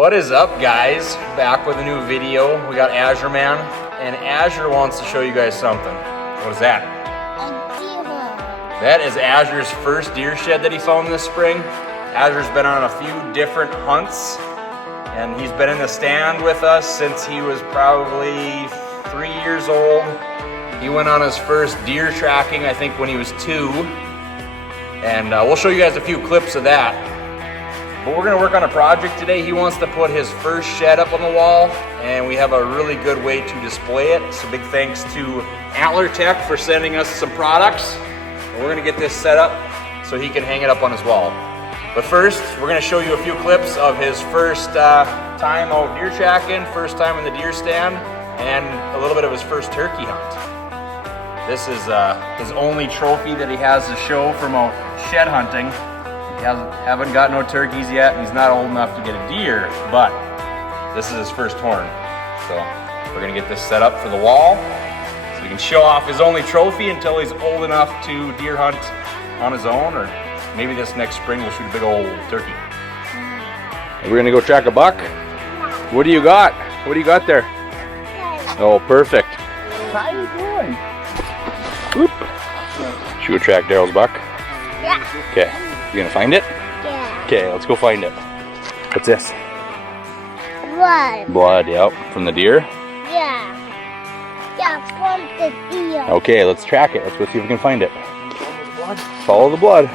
What is up, guys? Back with a new video. We got Azure Man, and Azure wants to show you guys something. What is that? A deer. That is Azure's first deer shed that he found this spring. Azure's been on a few different hunts, and he's been in the stand with us since he was probably 3 years old. He went on his first deer tracking, I think, when he was 2. And we'll show you guys a few clips of that. But we're gonna work on a project today. He wants to put his first shed up on the wall, and we have a really good way to display it. So big thanks to Antler Tech for sending us some products. And we're gonna get this set up so he can hang it up on his wall. But first, we're gonna show you a few clips of his first time out deer tracking, first time in the deer stand, and a little bit of his first turkey hunt. This is his only trophy that he has to show from out shed hunting. He haven't got no turkeys yet, and he's not old enough to get a deer, but this is his first horn. So we're gonna get this set up for the wall so he can show off his only trophy until he's old enough to deer hunt on his own, or maybe this next spring we'll shoot a big old turkey. We're gonna go track a buck? What do you got? What do you got there? Oh, perfect. How are you doing? Whoop. Should we go track Daryl's buck? Yeah. Okay. You gonna find it? Yeah. Okay, let's go find it. What's this? Blood. Blood, yep. From the deer? Yeah. Yeah, from the deer. Okay, let's track it. Let's go see if we can find it. Follow the blood.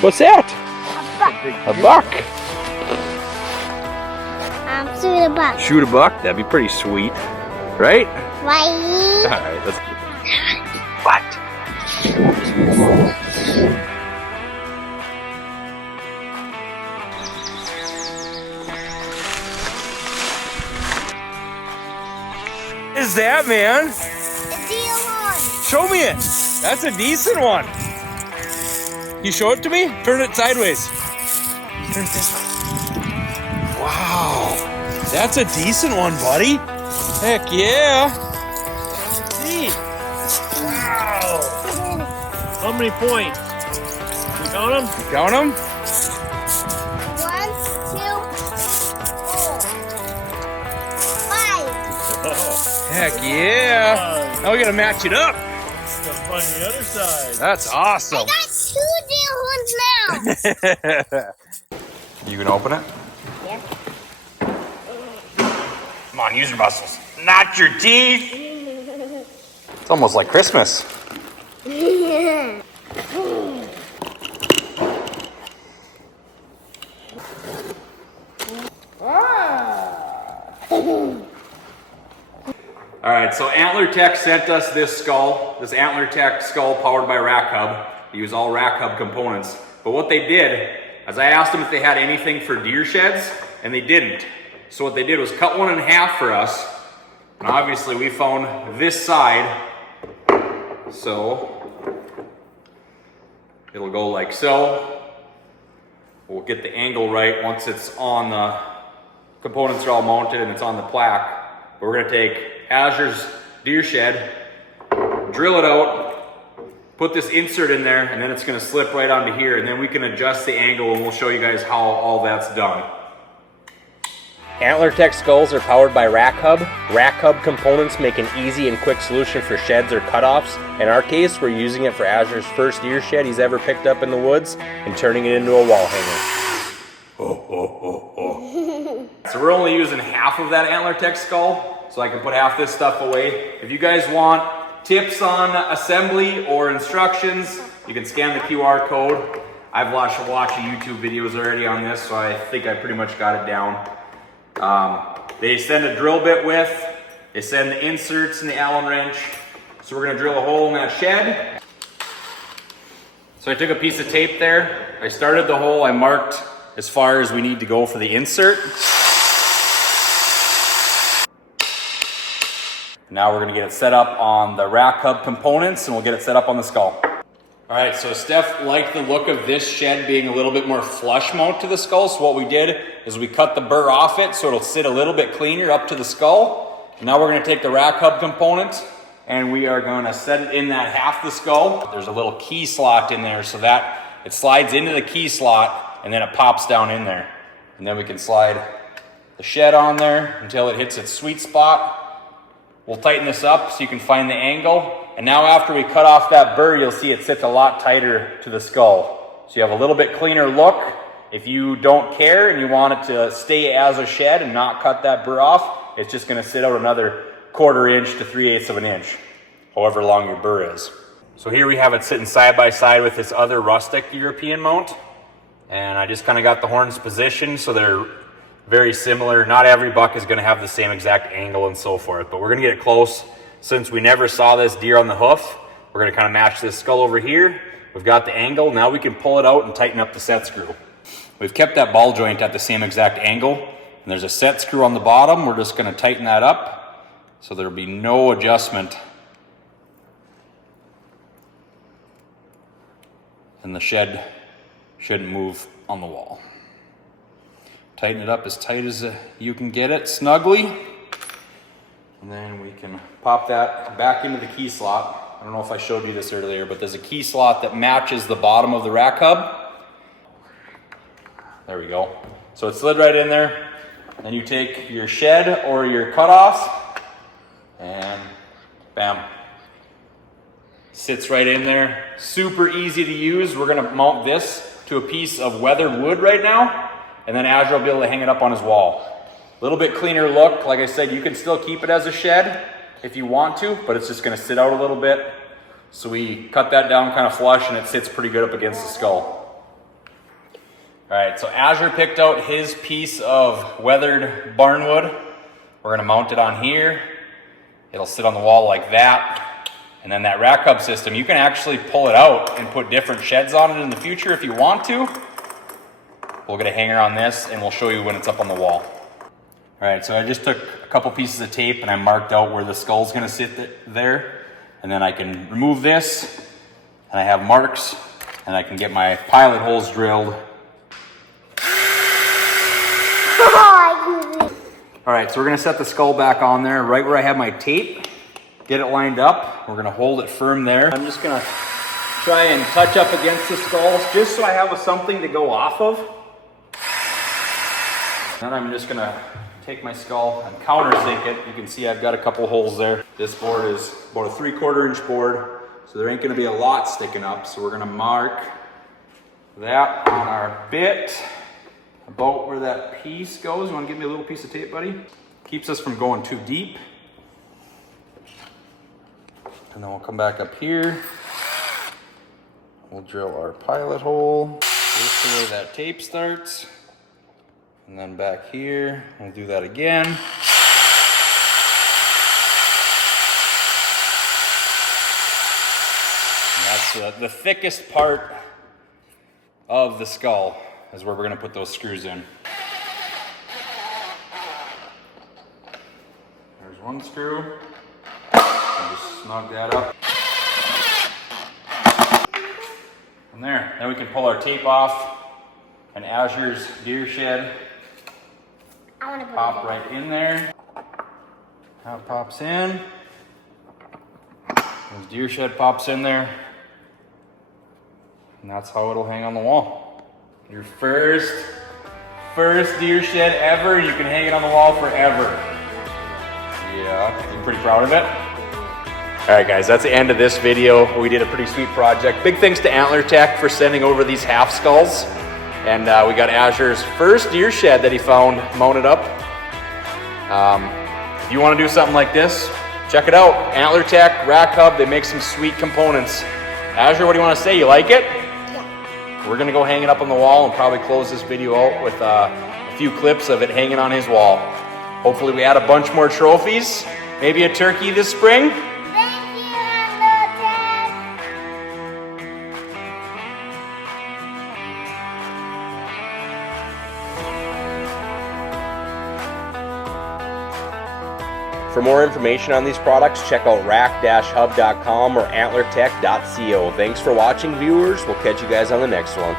What's that? A A buck. shoot a buck. Shoot a buck? That'd be pretty sweet. Right? Right. Alright, let's... What? Is that, man? A deer one. Show me it. That's a decent one. You show it to me? Turn it sideways. Turn it this way. Wow. That's a decent one, buddy. Heck yeah. Neat. Wow. How many points? You count them? You count them? 1, 2, 4, 5. Oh. Heck yeah. Now we gotta match it up. Gotta find the other side. That's awesome. I got 2 deer ones now. You can open it? Yeah. Come on, use your muscles. Not your teeth. It's almost like Christmas. All right, so Antler Tech sent us this skull, this Antler Tech skull powered by Rack Hub. They use all Rack Hub components. But what they did, as I asked them if they had anything for deer sheds, and they didn't. So what they did was cut one in half for us. And obviously we found this side. So it'll go like so. We'll get the angle right once it's on the components are all mounted and it's on the plaque. But we're gonna take Azure's deer shed, drill it out, put this insert in there, and then it's gonna slip right onto here, and then we can adjust the angle and we'll show you guys how all that's done. Antler Tech skulls are powered by Rack Hub. Rack Hub components make an easy and quick solution for sheds or cutoffs. In our case, we're using it for Azure's first deer shed he's ever picked up in the woods and turning it into a wall hanger. So we're only using half of that Antler Tech skull, so I can put half this stuff away. If you guys want tips on assembly or instructions, you can scan the QR code. I've watched a bunch of YouTube videos already on this, so I think I pretty much got it down. They send a drill bit with, they send the inserts and the Allen wrench. So we're gonna drill a hole in that shed. So I took a piece of tape there. I started the hole, I marked as far as we need to go for the insert. Now we're gonna get it set up on the Rack Hub components and we'll get it set up on the skull. All right, so Steph liked the look of this shed being a little bit more flush mount to the skull. So what we did is we cut the burr off it so it'll sit a little bit cleaner up to the skull. And now we're gonna take the Rack Hub component and we are gonna set it in that half the skull. There's a little key slot in there, so that it slides into the key slot and then it pops down in there. And then we can slide the shed on there until it hits its sweet spot. We'll tighten this up so you can find the angle. And now after we cut off that burr, you'll see it sits a lot tighter to the skull. So you have a little bit cleaner look. If you don't care and you want it to stay as a shed and not cut that burr off, it's just gonna sit out another 1/4 inch to 3/8 of an inch, however long your burr is. So here we have it sitting side by side with this other rustic European mount. And I just kind of got the horns positioned so they're very similar. Not every buck is gonna have the same exact angle and so forth, but we're gonna get it close. Since we never saw this deer on the hoof, we're gonna kind of match this skull over here. We've got the angle. Now we can pull it out and tighten up the set screw. We've kept that ball joint at the same exact angle, and there's a set screw on the bottom. We're just gonna tighten that up so there'll be no adjustment. And the shed shouldn't move on the wall. Tighten it up as tight as you can get it snugly. And then we can pop that back into the key slot. I don't know if I showed you this earlier, but there's a key slot that matches the bottom of the rack hub. There we go. So it slid right in there. Then you take your shed or your cutoffs and bam. Sits right in there. Super easy to use. We're gonna mount this to a piece of weathered wood right now, and then Azure will be able to hang it up on his wall. A little bit cleaner look. Like I said, you can still keep it as a shed if you want to, but it's just gonna sit out a little bit. So we cut that down kind of flush and it sits pretty good up against the skull. All right, so Azure picked out his piece of weathered barnwood. We're gonna mount it on here. It'll sit on the wall like that. And then that rack hub system, you can actually pull it out and put different sheds on it in the future if you want to. We'll get a hanger on this and we'll show you when it's up on the wall. All right, so I just took a couple pieces of tape and I marked out where the skull's gonna sit there. And then I can remove this and I have marks and I can get my pilot holes drilled. All right, so we're gonna set the skull back on there right where I have my tape. Get it lined up. We're gonna hold it firm there. I'm just gonna try and touch up against the skull just so I have something to go off of. Then I'm just gonna take my skull and countersink it. You can see I've got a couple holes there. This board is about a 3/4 inch board, so there ain't gonna be a lot sticking up. So we're gonna mark that on our bit, about where that piece goes. You wanna give me a little piece of tape, buddy? Keeps us from going too deep. And then we'll come back up here. We'll drill our pilot hole. Just the way that tape starts. And then back here, we'll do that again. And that's the thickest part of the skull is where we're gonna put those screws in. There's one screw. Just snug that up. From there, then we can pull our tape off and Azure's deer shed pop right in there. How it pops in. His deer shed pops in there. And that's how it'll hang on the wall. Your first deer shed ever. You can hang it on the wall forever. Yeah, I'm pretty proud of it. All right, guys, that's the end of this video. We did a pretty sweet project. Big thanks to Antler Tech for sending over these half skulls. And we got Azure's first deer shed that he found mounted up. If you want to do something like this, check it out. Antler Tech, Rack Hub, they make some sweet components. Azure, what do you want to say? You like it? Yeah. We're gonna go hang it up on the wall and probably close this video out with a few clips of it hanging on his wall. Hopefully we add a bunch more trophies, maybe a turkey this spring. For more information on these products, check out rack-hub.com or antlertech.co. Thanks for watching, viewers. We'll catch you guys on the next one.